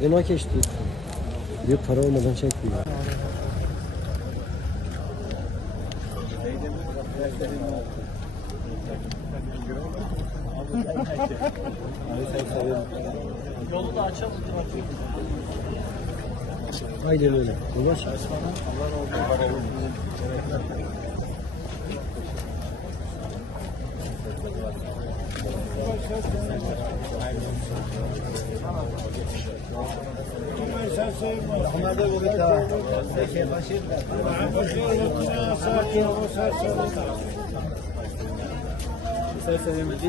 Prima geçti. Diyor para olmadan çekmiyor. Yolu da açalım. Aynen öyle. Ulaş. احمد ابو بكر الشيخ بشير Gelmedi.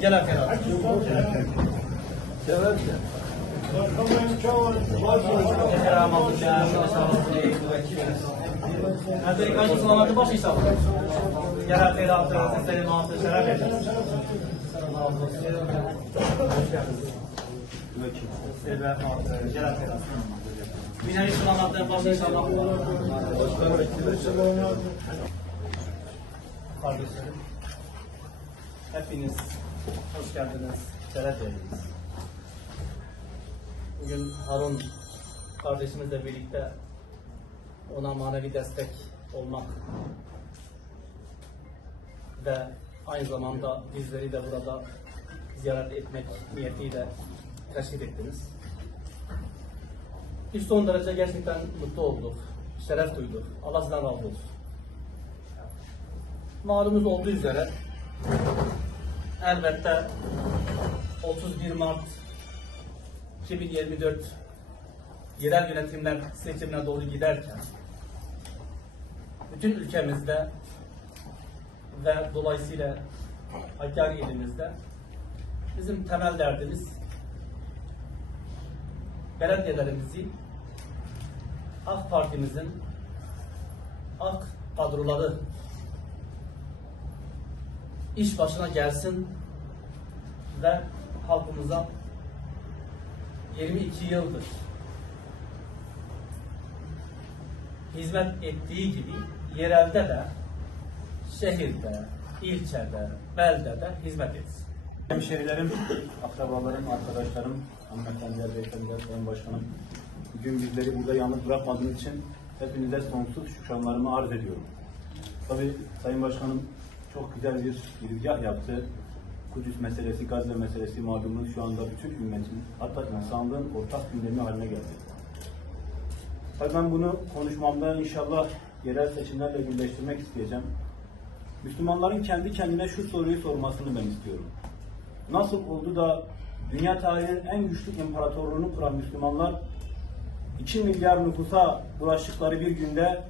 Gel arkadaşlar. Hadi kaç selamatı baş inşallah. Gel arkaya da attığınız sesleri muhabbet şeref ederiz. Hoş geldiniz. Minari selamatı baş inşallah. Kardeşlerim. Hepiniz hoş geldiniz. Şeref verdiniz. Bugün Harun kardeşimizle birlikte ona manevi destek olmak ve aynı zamanda bizleri de burada ziyaret etmek niyetiyle teşrif ettiniz. Biz son derece gerçekten mutlu olduk, şeref duyduk. Allah sizden razı olsun. Malumunuz olduğu üzere elbette 31 Mart 2024 yerel yönetimler seçimine doğru giderken bütün ülkemizde ve dolayısıyla Hakkari ilimizde bizim temel derdimiz belediyelerimizi AK Parti'mizin AK kadroları iş başına gelsin ve halkımıza 22 yıldır hizmet ettiği gibi yerelde de, şehirde, ilçede, beldede hizmet etsin. Hemşehrilerim, akrabalarım, arkadaşlarım, hanımefendiler, beyefendiler, sayın başkanım. Bugün bizleri burada yalnız bırakmadığınız için hepinize sonsuz şükranlarımı arz ediyorum. Tabii sayın başkanım çok güzel bir girizgah yaptı. Kudüs meselesi, Gazze meselesi malumunuz şu anda bütün ümmetin, hatta insanlığın ortak gündemi haline geldi. Tabii ben bunu konuşmamda inşallah yerel seçimlerle birleştirmek isteyeceğim. Müslümanların kendi kendine şu soruyu sormasını ben istiyorum. Nasıl oldu da dünya tarihinin en güçlü imparatorluğunu kuran Müslümanlar 2 milyar nüfusa bulaştıkları bir günde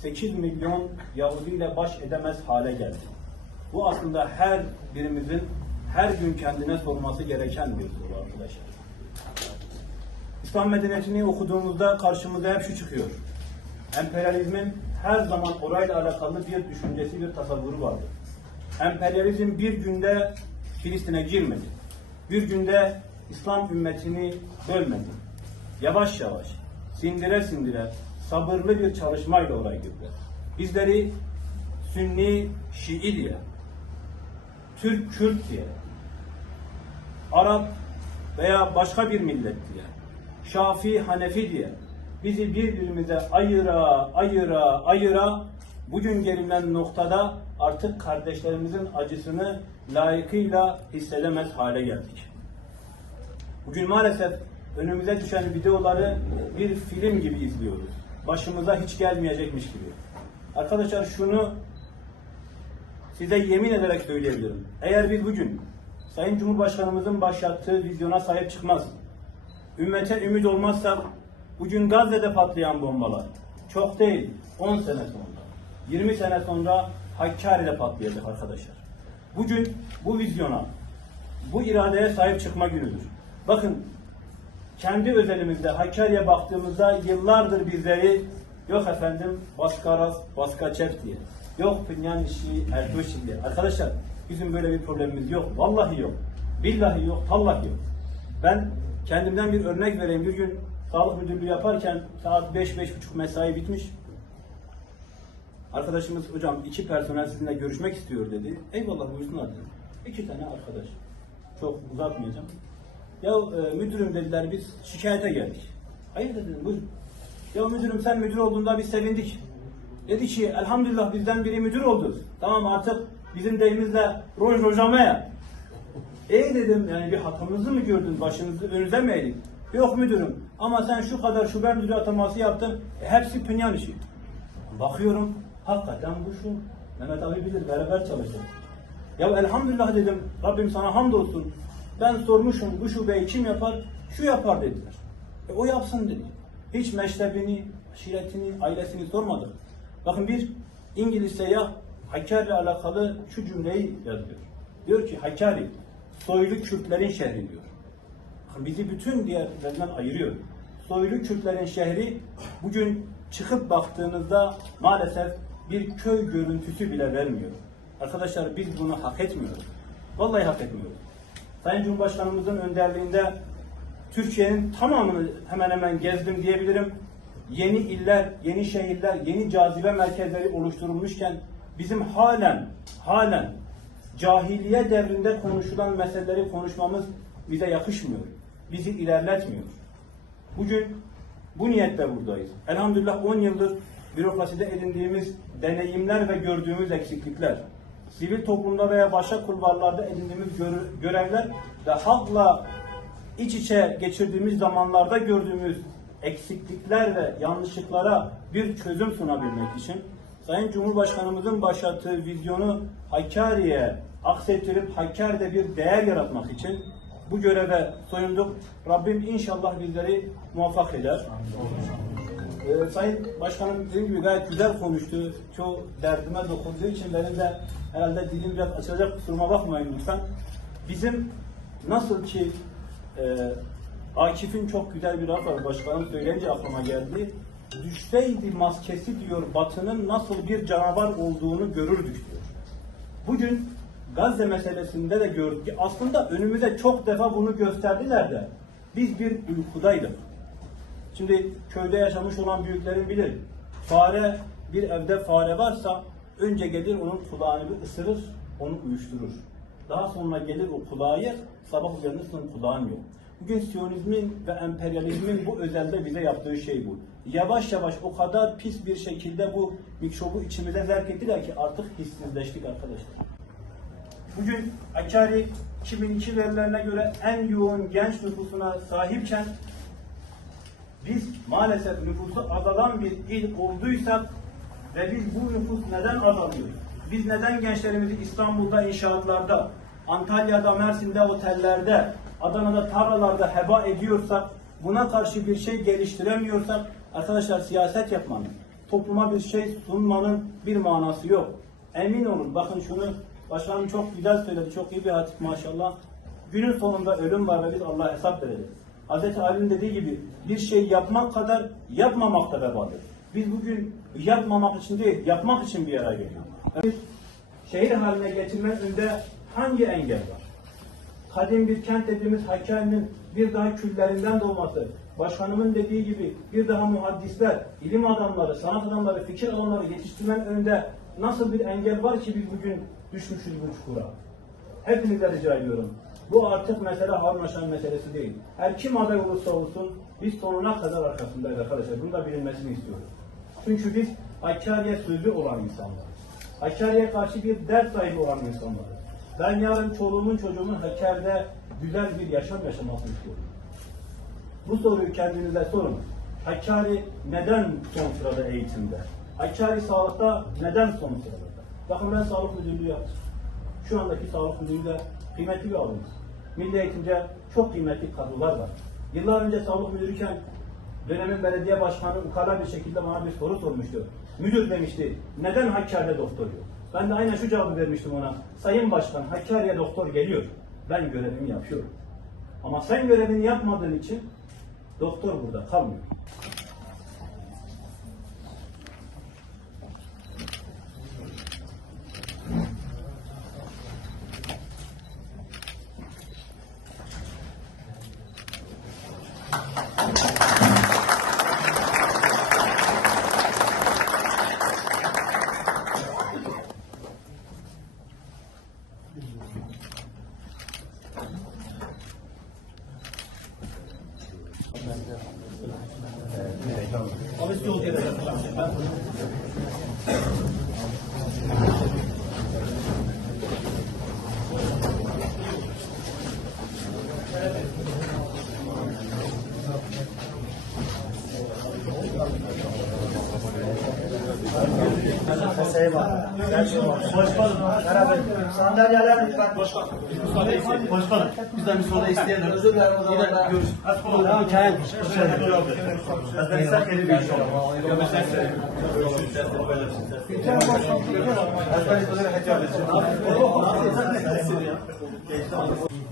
8 milyon Yahudi ile baş edemez hale geldi. Bu aslında her birimizin her gün kendine sorması gereken bir soru arkadaşlar. İslam medeniyetini okuduğumuzda karşımıza hep şu çıkıyor. Emperyalizmin her zaman orayla alakalı bir düşüncesi, bir tasavvuru vardı. Emperyalizm bir günde Filistin'e girmedi. Bir günde İslam ümmetini bölmedi. Yavaş yavaş, sindire sindire, sabırlı bir çalışmayla oraya girdi. Bizleri Sünni, Şii diye, Türk, Kürt diye, Arap veya başka bir millet diye, Şafi, Hanefi diye bizi birbirimize ayıra, ayıra, ayıra bugün gelinen noktada artık kardeşlerimizin acısını layıkıyla hissedemez hale geldik. Bugün maalesef önümüze düşen videoları bir film gibi izliyoruz. Başımıza hiç gelmeyecekmiş gibi. Arkadaşlar şunu size yemin ederek söyleyebilirim. Eğer biz bugün Sayın Cumhurbaşkanımızın başlattığı vizyona sahip çıkmaz, ümmete ümit olmazsak bugün Gazze'de patlayan bombalar çok değil 10 sene sonra, 20 sene sonra Hakkari'de patlayacak arkadaşlar. Bugün bu vizyona, bu iradeye sahip çıkma günüdür. Bakın kendi özelimizde Hakkari'ye baktığımızda yıllardır bizleri yok efendim Baskaraz, Baskaçep diye. Yok Pınyan işi, Erdoğan diye. Arkadaşlar bizim böyle bir problemimiz yok. Vallahi yok. Billahi yok. Tallahi yok. Ben kendimden bir örnek vereyim. Bir gün sağlık müdürlüğü yaparken saat 5-5.30 mesai bitmiş. Arkadaşımız hocam iki personel sizinle görüşmek istiyor dedi. Eyvallah buyursunlar dedim. İki tane arkadaş. Çok uzatmayacağım. Ya e, müdürüm dediler biz şikayete geldik. Hayır dedim buyurun. Ya müdürüm sen müdür olduğunda biz sevindik. Dedi ki elhamdülillah bizden biri müdür oldu. Tamam artık bizim deyimizle roj rojamaya. E dedim yani bir hatamızı mı gördün başınızı önünüze mi eğdik? Yok müdürüm ama sen şu kadar şube müdürü ataması yaptın. E, hepsi pünyan işi. Bakıyorum hakikaten bu şu. Mehmet abi bilir beraber çalıştık. Ya elhamdülillah dedim Rabbim sana hamdolsun. Ben sormuşum bu şubeyi kim yapar? Şu yapar dediler. E, o yapsın dedi. Hiç meşrebini, aşiretini, ailesini sormadık. Bakın bir İngiliz seyyah Hakkari'yle alakalı şu cümleyi yazıyor. Diyor ki Hakkari soylu Kürtlerin şehri diyor. Bizi bütün diğerlerinden ayırıyor. Soylu Kürtlerin şehri bugün çıkıp baktığınızda maalesef bir köy görüntüsü bile vermiyor. Arkadaşlar biz bunu hak etmiyoruz. Vallahi hak etmiyoruz. Sayın Cumhurbaşkanımızın önderliğinde Türkiye'nin tamamını hemen hemen gezdim diyebilirim. Yeni iller, yeni şehirler, yeni cazibe merkezleri oluşturulmuşken bizim halen, halen cahiliye devrinde konuşulan meseleleri konuşmamız bize yakışmıyor. Bizi ilerletmiyor. Bugün bu niyetle buradayız. Elhamdülillah 10 yıldır bürokraside edindiğimiz deneyimler ve gördüğümüz eksiklikler, sivil toplumda veya başka kulvarlarda edindiğimiz gör- görevler ve halkla iç içe geçirdiğimiz zamanlarda gördüğümüz eksiklikler ve yanlışlıklara bir çözüm sunabilmek için Sayın Cumhurbaşkanımızın başlattığı vizyonu Hakkari'ye aksettirip Hakkari'de bir değer yaratmak için bu göreve soyunduk. Rabbim inşallah bizleri muvaffak eder. Ee, Sayın Başkanım dediğim gibi gayet güzel konuştu. Çoğu derdime dokunduğu için benim de herhalde dilim biraz açılacak kusuruma bakmayın lütfen. Bizim nasıl ki e, Akif'in çok güzel bir laf var başkanım söyleyince aklıma geldi. Düşseydi maskesi diyor Batı'nın nasıl bir canavar olduğunu görürdük diyor. Bugün Gazze meselesinde de gördük ki aslında önümüze çok defa bunu gösterdiler de biz bir uykudaydık. Şimdi köyde yaşamış olan büyüklerin bilir. Fare bir evde fare varsa önce gelir onun kulağını bir ısırır, onu uyuşturur. Daha sonra gelir o kulağı yer, sabah uyanırsın kulağın yok. Bugün Siyonizmin ve emperyalizmin bu özelde bize yaptığı şey bu. Yavaş yavaş o kadar pis bir şekilde bu mikrobu içimize zerk ettiler ki artık hissizleştik arkadaşlar. Bugün Hakkari 2002 verilerine göre en yoğun genç nüfusuna sahipken biz maalesef nüfusu azalan bir il olduysak ve biz bu nüfus neden azalıyor? Biz neden gençlerimizi İstanbul'da inşaatlarda, Antalya'da, Mersin'de otellerde, Adana'da tarlalarda heba ediyorsak, buna karşı bir şey geliştiremiyorsak, arkadaşlar siyaset yapmanın, topluma bir şey sunmanın bir manası yok. Emin olun bakın şunu başkanım çok güzel söyledi, çok iyi bir hatip maşallah. Günün sonunda ölüm var ve biz Allah'a hesap vereceğiz. Hz. Ali'nin dediği gibi bir şey yapmak kadar yapmamak da vebadır. Biz bugün yapmamak için değil, yapmak için bir araya geliyoruz. Bir şehir haline getirmenin önünde hangi engel var? Kadim bir kent dediğimiz Hakkari'nin bir daha küllerinden doğması, başkanımın dediği gibi bir daha muhaddisler, ilim adamları, sanat adamları, fikir adamları yetiştirmenin önünde nasıl bir engel var ki biz bugün düşmüşüz bu çukura? Hepinize rica ediyorum. Bu artık mesele Harun Aşan meselesi değil. Her kim aday olursa olsun biz sonuna kadar arkasındayız arkadaşlar. Bunu da bilinmesini istiyoruz. Çünkü biz Hakkari'ye sözü olan insanlarız. Hakkari'ye karşı bir dert sahibi olan insanlarız. Ben yarın çoluğumun çocuğumun Hakkari'de güzel bir yaşam yaşamasını istiyorum. Bu soruyu kendinize sorun. Hakkari neden son sırada eğitimde? Hakkari sağlıkta neden son sırada? Bakın ben sağlık müdürlüğü yaptım. Şu andaki sağlık müdürlüğü de kıymetli bir abimiz. Milli eğitimde çok kıymetli kadrolar var. Yıllar önce sağlık müdürüyken dönemin belediye başkanı ukala bir şekilde bana bir soru sormuştu. Müdür demişti, neden Hakkari'de doktor yok? Ben de aynen şu cevabı vermiştim ona. Sayın Başkan, Hakkari'ye doktor geliyor. Ben görevimi yapıyorum. Ama sen görevini yapmadığın için doktor burada kalmıyor. Thank you. Başkanım, beraber sandalyeler lütfen. Başkanım, Başkanım, bizden müsaade isteyenler. Özür dilerim o zaman. Yine görüşürüz. Tamam Kenan. Ben sen geri bir şey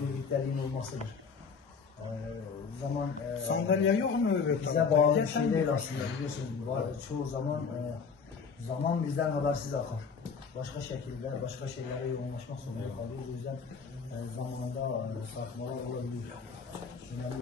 birlikteliğin olmasıdır. Ee, zaman e, Sandalye yok mu öyle? bize bağlı bir şey değil aslında biliyorsun. Var, çoğu zaman e, zaman bizden habersiz akar. Başka şekilde, başka şeylere yoğunlaşmak zorunda kalıyoruz. O yüzden e, zamanında e, sarkmalar olabilir. Önemli